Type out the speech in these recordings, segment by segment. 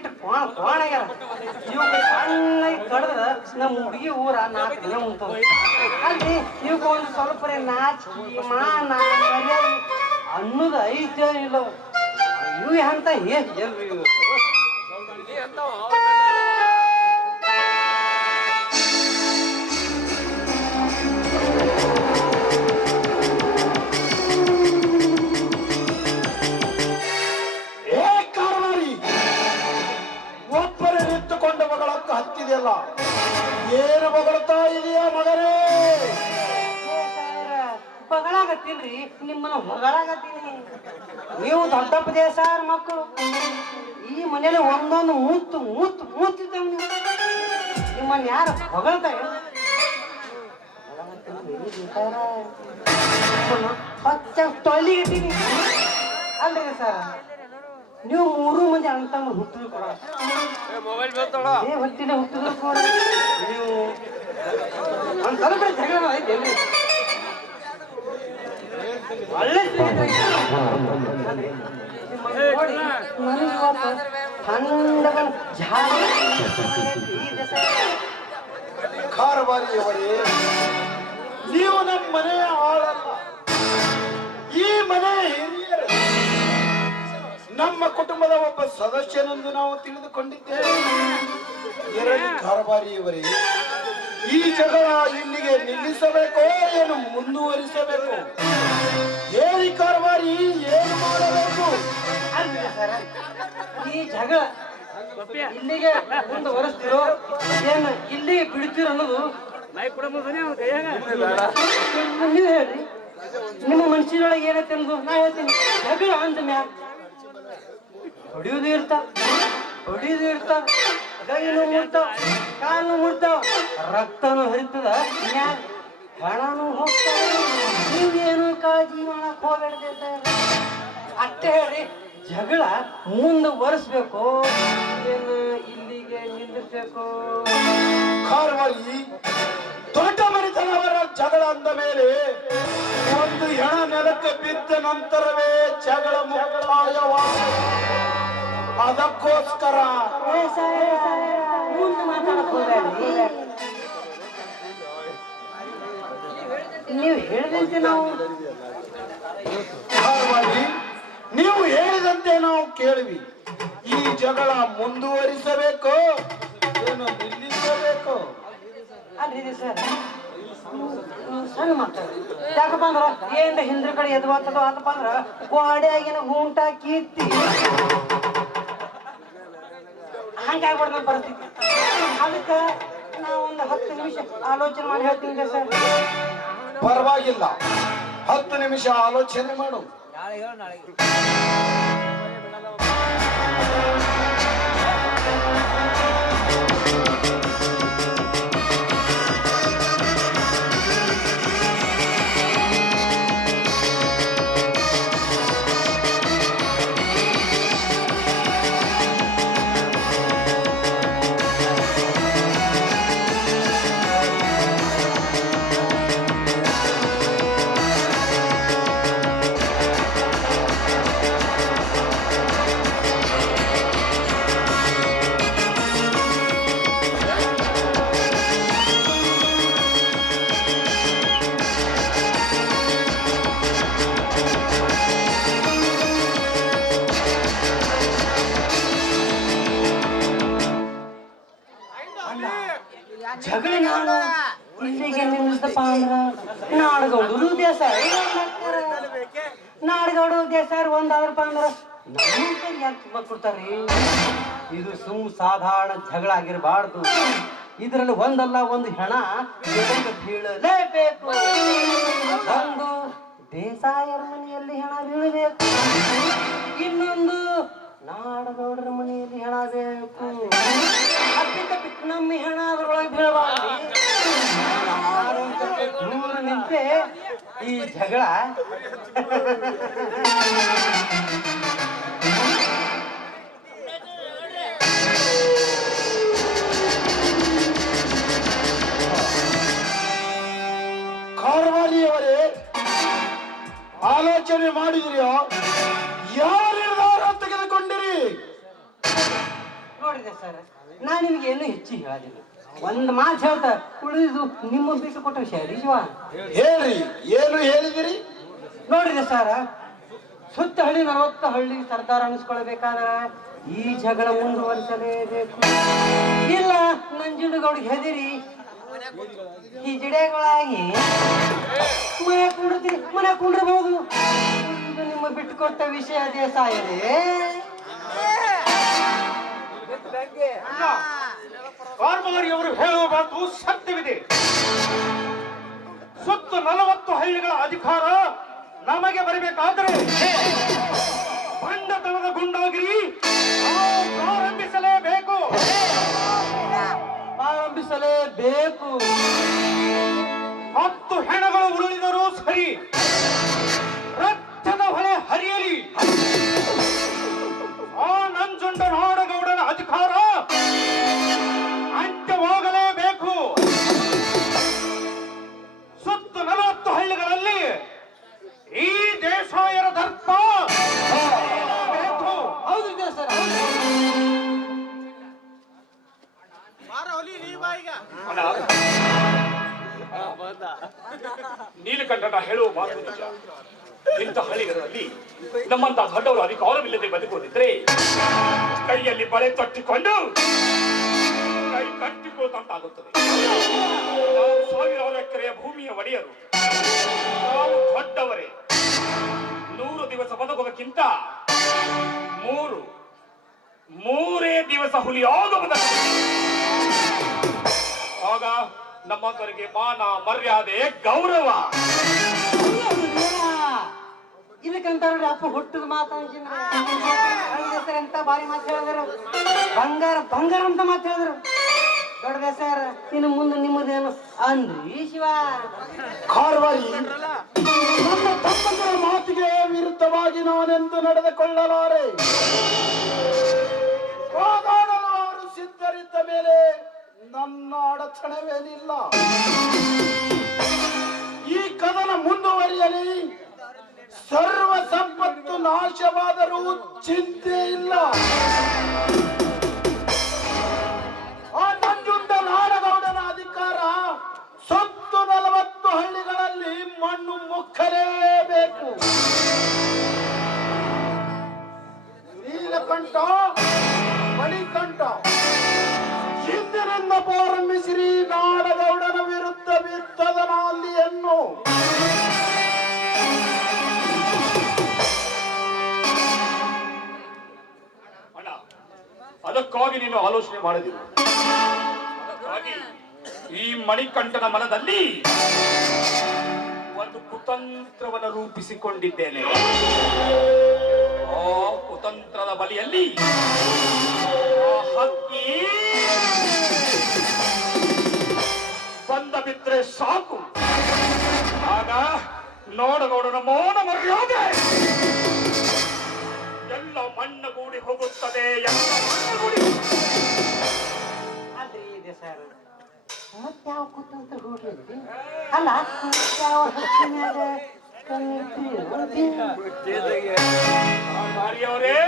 ಇಟ್ಟು ಕೋಣಾಗ್ಯಾರ ಇವ್ ಸಣ್ಣಾಗಿ ಕಡ್ದ ನಮ್ಮ ಹುಡುಗಿ ಊರ 4 ದಿನ ಉಂಟು ಅಲ್ಲಿ ಇವಕ್ಕೆ ಒಂದು ಸ್ವಲ್ಪ ನಾಚಿಕೆ ಮಾನ ಮರ್ಯಾದೆ ಅನ್ನೋದು ಐತೆ ಇಲ್ಲ ಇವು ಅಂತ ಎಲ್ರಿ ಇವು ಹತ್ತಿದೆಯಲ್ಲ ಏನು ಬಗಳ್ತಾ ಇದೆಯಾ ಮಗನೇ? ಬಗಳಾಗತ್ತಿಲ್ರಿ ನಿಮ್ಮನ್ನ ಹೊಗಳಾಗತ್ತೀನಿ ನೀವು ದೊಡ್ಡಪ್ಪದೇ ಸಾರ್ ಮಕ್ಕಳು ಈ ಮನೇಲಿ ಒಂದೊಂದು ಮೂತ್ತಿದ್ದಾವ ನಿಮ್ಮನ್ನ ಯಾರು ಹೊಗಳ್ತಾರೆ ತೊಳಿಗಿದ್ದೀನಿ ಅಲ್ರಿ ಸರ್ ನೀವು 3 ಮಂದಿ ಅಂತ ಹುಟ್ಟಿದ್ರು ಕೂಡ ಹೊತ್ತಿನ ಹುಟ್ಟಿದ್ರು ಕೂಡ ನೀವು ಒಂದು ಸ್ವಲ್ಪ ಜಗಳ ಐತೆ ಒಳ್ಳೆ ಕಾರವಾರಿಯವರೇ, ನೀವು ನಮ್ಮ ಮನೆಯ ಆಳಲ್ಲ, ಈ ಮನೆ ಹಿರಿಯರು, ನಮ್ಮ ಕುಟುಂಬದ ಒಬ್ಬ ಸದಸ್ಯನೆಂದು ನಾವು ತಿಳಿದುಕೊಂಡಿದ್ದೇವೆ. ಕಾರವಾರಿಯವರೇ, ಈ ಜಗಳ ಇಲ್ಲಿಗೆ ನಿಲ್ಲಿಸಬೇಕೋ ಏನು ಮುಂದುವರಿಸಬೇಕು? ಹೇಳಿ ಕಾರವಾರಿ, ಏನು ಮಾಡಬೇಕು? ಈ ಜಗಳ ಇಲ್ಲಿಗೆ ಮುಂದುವರಿಸ್ತಿರೋ ಏನು ಇಲ್ಲಿಗೆ ಬಿಡ್ತೀರೋ ಅನ್ನೋದು ನೀವು ಹೇಳ್ರಿ. ನಿಮ್ಮ ಮನಸ್ಸಿನೊಳಗೆ ಏನೈತೆ ಅಂದು ನಾ ಹೇಳ್ತೀನಿ. ಜಗಳ ಅಂತ ಮ್ಯಾಲ ಹೊಡಿಯೋದು ಇರ್ತಾವ ಕೈನು ಮುಡ್ತಾವ ಕಾಲು ಮುಡ್ತಾವ ರಕ್ತನು ಹರಿತದ ಮ್ಯಾಲ ಹಣನು ಹೋಗ್ತಾವ. ನೀವೇನು ಕಾಳಜಿ ಮಾಡಕ್ ಹೋಗ್ಬೇಡ ಅಷ್ಟೇ ಹೇಳ್ರಿ. ಜಗಳ ಮುಂದುವರಿಸ್ಬೇಕು ಏನು ಇಲ್ಲಿಗೆ ನಿಲ್ಲಿಸ್ಬೇಕು? ಕಾರವಾರಿ, ದೊಡ್ಡ ಮನೆತನವರ ಜಗಳ ಅಂದ ಮೇಲೆ ಒಂದು ಹೆಣ ನೆಲಕ್ಕೆ ಬಿದ್ದ ನಂತರವೇ ಜಗಳ ಮುಕ್ತಾಯವಾದ. ಅದಕ್ಕೋಸ್ಕರ ಮುಂದೆ ಮಾತಾಡಕ್ ಹೋಗ್ಬೇಡ್ರಿ. ನೀವು ಹೇಳಿದಂತೆ ನಾವು ಕಾರವಾರಿ, ನೀವು ಹೇಳಿದಂತೆ ನಾವು ಕೇಳಿವಿ. ಈ ಜಗಳ ಮುಂದುವರಿಸಬೇಕು ಏನು ನಿಲ್ಲಿಸಬೇಕು? ಅಲ್ರಿ ಸರ್, ಸಣ್ಣ ಮಾತಾಡ ಯಾಕಪ್ಪ ಅಂದ್ರ ಏನ್ ಹಿಂದ್ರ ಕಡೆ ಎದ್ದು ಬರ್ತದೋ ಆತಪ್ಪ ಅಂದ್ರ ಗೋಡೆಯಾಗಿನ ಗೂಂಟ ಕೀರ್ತಿ ಹಂಗಾಗ್ಬಿಡ್ದ ಪರಿಸ್ಥಿತಿ. ಅದಕ್ಕೆ ನಾವು ಒಂದು 10 ನಿಮಿಷ ಆಲೋಚನೆ ಮಾಡಿ ಹೇಳ್ತೀನಿ ಸರ್. ಪರವಾಗಿಲ್ಲ, 10 ನಿಮಿಷ ಆಲೋಚನೆ ಮಾಡು. ಜಗಳ ಇಲ್ಲಿಗೆ ನಿಲ್ಲಿಸಪ್ಪ ಅಂದ್ರ ನಾಡಗೌಡರು ದೇಸಾಯಿ ಒಂದಾದ್ರಪ್ಪ ಅಂದ್ರ ನಮ್ಮ ಯಾಕೆ ಕೊಡ್ತಾರ್ರಿ? ಇದು ಸಾಧಾರಣ ಜಗಳ ಆಗಿರಬಾರ್ದು. ಇದರಲ್ಲಿ ಒಂದಲ್ಲ ಒಂದು ಹೆಣ ಬೀಳಲೇಬೇಕು. ಒಂದು ದೇಸಾಯರ ಮನೆಯಲ್ಲಿ ಹೆಣ ಬೀಳಬೇಕು, ಇನ್ನೊಂದು ನಾಡಗೌಡರ ಮನೆಯಲ್ಲಿ ಹೆಣ ಬೇಕು. ನಮ್ಮ ಹೆಣ ಅದ್ರೊಳಗೆ ಬೀಳಬಾರ್ದು. ದೂರ ನಿಂತೆ ಈ ಜಗಳ ಕಾರವಾರಿಯವರೇ, ಆಲೋಚನೆ ಮಾಡಿದಿರಿಯೋ? ಯಾವ ನಿರ್ಧಾರ ತೆಗೆದುಕೊಂಡಿರಿ? ಏನು ಹೆಚ್ಚಿಗೆ ಹೇಳೋದಿಲ್ಲ. ಒಂದ್ ಮಾತು ಹೇಳ್ತಾ ಉಳಿದು ನಿಮ್ಮ ಬಿಟ್ಟು ಕೊಟ್ಟ ವಿಷಯ ರೀ ಶಿವ. ಹೇಳ್ರಿ, ಏನು ಹೇಳಿದಿರಿ? ನೋಡಿದೆ ಸರ್, ಸುತ್ತ ಹಳ್ಳಿ 40 ಹಳ್ಳಿ ಸರ್ದಾರ ಅನಿಸ್ಕೊಳ್ಬೇಕಾದ್ರ ಈ ಜಗಳ ಮುಂದುವರಿಸಲೇಬೇಕು. ಇಲ್ಲ ನಂಜುಂಡಗೌಡಿಗೆ ಹೆದರಿ ಈ ಜಿಡೆಗಳಾಗಿ ಮನೆ ಕುಂಡಿರ್ಬಹುದು. ಇದು ನಿಮ್ಮ ಬಿಟ್ಟುಕೊಟ್ಟ ವಿಷಯ ಅದೇ ಸಾಯದೆ. ಕಾರ್ಮಾರಿಯವರು ಹೇಳುವ ಮಾತು ಸತ್ಯವಿದೆ. ಸುತ್ತ 40 ಹಳ್ಳಿಗಳ ಅಧಿಕಾರ ನಮಗೆ ಬರಬೇಕಾದರೆ ಬಂಡತನದ ಗುಂಡಾಗಿರಿ ಪ್ರಾರಂಭಿಸಲೇಬೇಕು. ಪ್ರಾರಂಭಿಸಲೇಬೇಕು. 10 ಹೆಣಗಳು ಉರುಳಿದರೂ ಸರಿ, ರಕ್ತದ ಹೊಳೆ ಹರಿಯಲಿ. ಆ ನಂಜುಂಡ ನಾಡಗೌಡನ ಅಧಿಕಾರ ಅಂತ್ಯವಾಗಲೇಬೇಕು. ಸುತ್ತ 40 ಹಳ್ಳಿಗಳಲ್ಲಿ ಈ ದೇಶಾಯರ ದರ್ಪ ಬೇಕು. ಹೌದು ಸರ್, ನೀಲಕಂಠನ ಹೇಳುವ ಮಾತು ನಿಜ. ಇಂಥ ಹಳ್ಳಿಗಳಲ್ಲಿ ನಮ್ಮಂತ ದೊಡ್ಡವರು ಅಧಿಕಾರವಿಲ್ಲದೆ ಬದುಕುವುದಿದ್ರೆ ಕೈಯಲ್ಲಿ ಬಳೆ ತೊಟ್ಟಿಕೊಂಡು ಕೈ ಕಟ್ಟಿಕೊಳ್ಳುವಂತಾಗುತ್ತದೆ. ನಾವು ಸಾವಿರಾರು ಎಕರೆಯ ಭೂಮಿಯ ಒಡೆಯರು, ನಾವು ದೊಡ್ಡವರೇ. 100 ದಿವಸ ಬದುಕೋದಕ್ಕಿಂತ ಮೂರೇ ದಿವಸ ಹುಲಿಯಾಗುವುದಕ್ಕೆ ಆಗ ನಮ್ಮಂತವರಿಗೆ ಮಾನ, ಮರ್ಯಾದೆ, ಗೌರವ. ಇದಕ್ಕಂತ ನೋಡಿ ಅಪ್ಪ ಹುಟ್ಟದ ಮಾತಾಡ್ತಾರೆ ಅಂತ ಬಾರಿ ಮಾತು ಹೇಳಿದ್ರು. ಬಂಗಾರ ಅಂತ ಮಾತು ಹೇಳಿದ್ರು. ದೊಡ್ಡ ಸರ್, ಇನ್ನು ಮುಂದೆ ನಿಮ್ಮದೇನು ಅಂದ್ರಿ ಶಿವ? ಕಾರ್ವಾರಿ, ನನ್ನ ತಮ್ಮಂದಿರ ಮಾತಿಗೆ ವಿರುದ್ಧವಾಗಿ ನಾನೆಂದು ನಡೆದುಕೊಳ್ಳಲಾರೆ. ಹೋಗಾಡಲು ಅವರು ಸಿದ್ಧರಿದ್ದ ಮೇಲೆ ನನ್ನ ಅಡಚಣೆವೇನಿಲ್ಲ. ಈ ಕದನ ಮುಂದುವರಿಯಲಿ, ಸರ್ವ ಸಂಪತ್ತು ನಾಶವಾದರೂ ಚಿಂತೆ ಇಲ್ಲ. ಆ ನಂಜುಂಡ ನಾಡಗೌಡನ ಅಧಿಕಾರ ಸುತ್ತು 40 ಹಳ್ಳಿಗಳಲ್ಲಿ ಮಣ್ಣು ಮುಕ್ಕಲೇಬೇಕು. ನೀಲಕಂಠ, ಮಣಿಕಂಠ, ಹಿಂದಿನಿಂದ ಪ್ರಾರಂಭಿಸಿರಿ ನಾಡಗೌಡನ ವಿರುದ್ಧ ಯುದ್ಧದ ನಾಂದಿಯನ್ನು. ಅದಕ್ಕಾಗಿ ನೀನು ಆಲೋಚನೆ ಮಾಡಿದಿರು. ಅದಕ್ಕಾಗಿ ಈ ಮಣಿಕಂಠನ ಮನದಲ್ಲಿ ಒಂದು ಕುತಂತ್ರವನ್ನು ರೂಪಿಸಿಕೊಂಡಿದ್ದೇನೆ. ಆ ಕುತಂತ್ರದ ಬಲಿಯಲ್ಲಿ ಹಕ್ಕಿ ಬಂದ ಬಿದ್ರೆ ಸಾಕು. ಆಗ ನೋಡಗೌಡನ ಮೌನ ಮರ್ಯಾದೆ ಎಲ್ಲ ಮಣ್ಣಗೂಡಿ ಹೋಗುತ್ತದೆ. ಅಲ್ರಿ ಇದೆ ಸರ್, ಮತ್ತಾವ ಕುತಂತ್ರ ಹೋಗ್ಲಿ ಅಲ್ಲ, ಯಾವ ಹಚ್ಚಿನಾಗ ಮಾರಿಯವರೇ,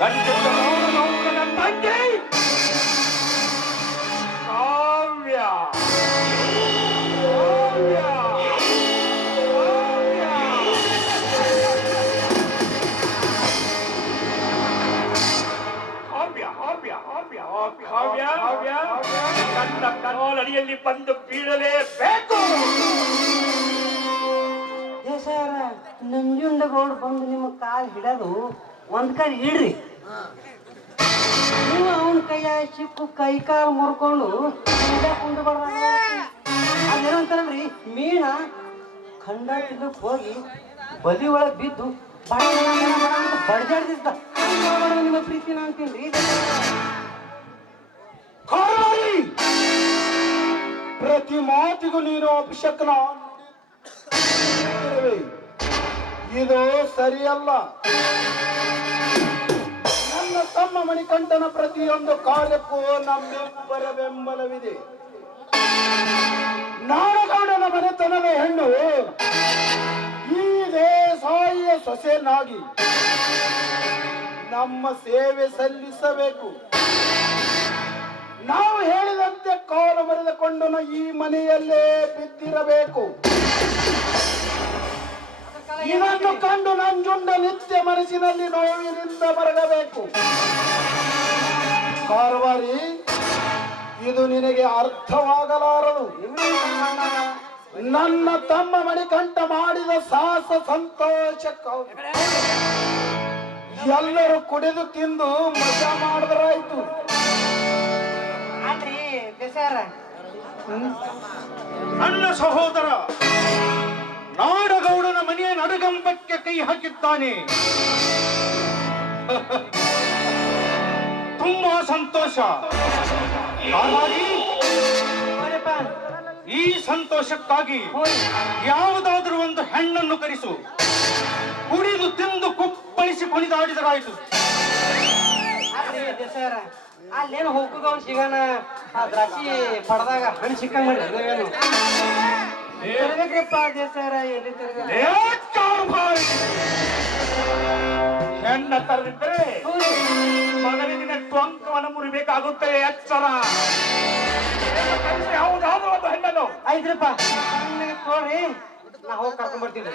ನನ್ನ ತಂದೆ ಕಾವ್ಯ ನನ್ನ ಕಾಲಡಿಯಲ್ಲಿ ಬಂದು ಬೀಳಲೇಬೇಕು. ಸರ್, ನಂಜುಂಡಗೌಡ ಬಂದು ನಿಮ್ಮ ಕಾಲು ಹಿಡದು ಒಂದ್ ಕಾಲು ಇಡ್ರಿ, ನೀವು ಅವನ ಕೈಯ ಚಿಕ್ಕು ಕೈ ಕಾಲು ಮುರ್ಕೊಂಡು ಕುಂದು ಅದೇನಂತಾರಲ್ರಿ, ಮೀನ ಖಂಡ ತಿನ್ನಕ್ ಹೋಗಿ ಬಲಿ ಒಳಗ್ ಬಿದ್ದು ಬಡ್ಜಾಡ್ದಿದ್ದ ನಿಮ್ಮ ಪ್ರೀತಿನ ಅಂತೀನ್ರಿ. ಪ್ರತಿ ಮಾತಿಗೂ ನೀನು ಅಭಿಷೇಕನ ಇದು ಸರಿಯಲ್ಲ. ನನ್ನ ತಮ್ಮ ಮಣಿಕಂಠನ ಪ್ರತಿಯೊಂದು ಕಾರ್ಯಕ್ಕೂ ನಮ್ಮಿಬ್ಬರ ಬೆಂಬಲವಿದೆ. ನಾಡಗೌಡನ ಮನೆತನದ ಹೆಣ್ಣು ಈ ದೇಸಾಯಿಯ ಸೊಸೆನಾಗಿ ನಮ್ಮ ಸೇವೆ ಸಲ್ಲಿಸಬೇಕು. ಗಂಡನ ಈ ಮನೆಯಲ್ಲೇ ಬಿದ್ದಿರಬೇಕು. ಇದನ್ನು ಕಂಡು ನಂಜುಂಡ ನಿತ್ಯ ಮನಸ್ಸಿನಲ್ಲಿ ನೋವಿನಿಂದ ಮರಗಬೇಕು. ಕಾರವಾರಿ, ಇದು ನಿನಗೆ ಅರ್ಥವಾಗಲಾರದು. ನನ್ನ ತಮ್ಮ ಮಣಿಕಂಠ ಮಾಡಿದ ಸಾಹಸ ಸಂತೋಷಕ್ಕಾಗಿ ಎಲ್ಲರೂ ಕುಡಿದು ತಿಂದು ಮಜಾ ಮಾಡಿದ್ರಾಯ್ತು. ಅಲ್ರಿ ದೇಸಾರ, ನನ್ನ ಸಹೋದರ ನಾಡಗೌಡನ ಮನೆಯ ನಡುಗಂಬಕ್ಕೆ ಕೈ ಹಾಕಿದ್ದಾನೆ. ತುಂಬಾ ಸಂತೋಷ. ಹಾಗಾಗಿ ನೋಡಪ್ಪ, ಈ ಸಂತೋಷಕ್ಕಾಗಿ ಹೋಯ್. ಯಾವುದಾದ್ರೂ ಒಂದು ಹೆಣ್ಣನ್ನು ಕರೆಸು. ಕುಡಿದು ತಿಂದು ಕುಪ್ಪಳಿಸಿ ಕುಣಿದಾಡಿದರಾಯ್ತು. ಅಲ್ರಿ ದೇಸಾರ, ಅಲ್ಲೇನು ಹೋಗುದವ್ ಸಿಗಣ ಆ ದ್ರಾಕ್ಷಿ ಪಡೆದಾಗ ಹಣ್ಣು ಸಿಕ್ಕಂಗ್ ಮಾಡಿದ್ರೇನು ತಿರ್ಗಕ್ರಪ್ಪ ದೇಸಾರ, ಎಲ್ಲಿ ತಿರ್ಗ ಹೆಣ್ಣ ತರದಿದ್ರೆ ಮಗನಿನ ಟೊಂಕವನ್ನು ಮುರಿಬೇಕಾಗುತ್ತೆ. ಎಚ್ಚರ. ಯಾವುದಾದ್ರೂ ಒಂದು ಹೆಣ್ಣನ್ನು ಆಯ್ತ್ರಪ್ಪ, ನೋಡ್ರಿ ನಾ ಹೋಗಿ ಕರ್ಕೊಂಡ್ ಬರ್ತೀನಿ.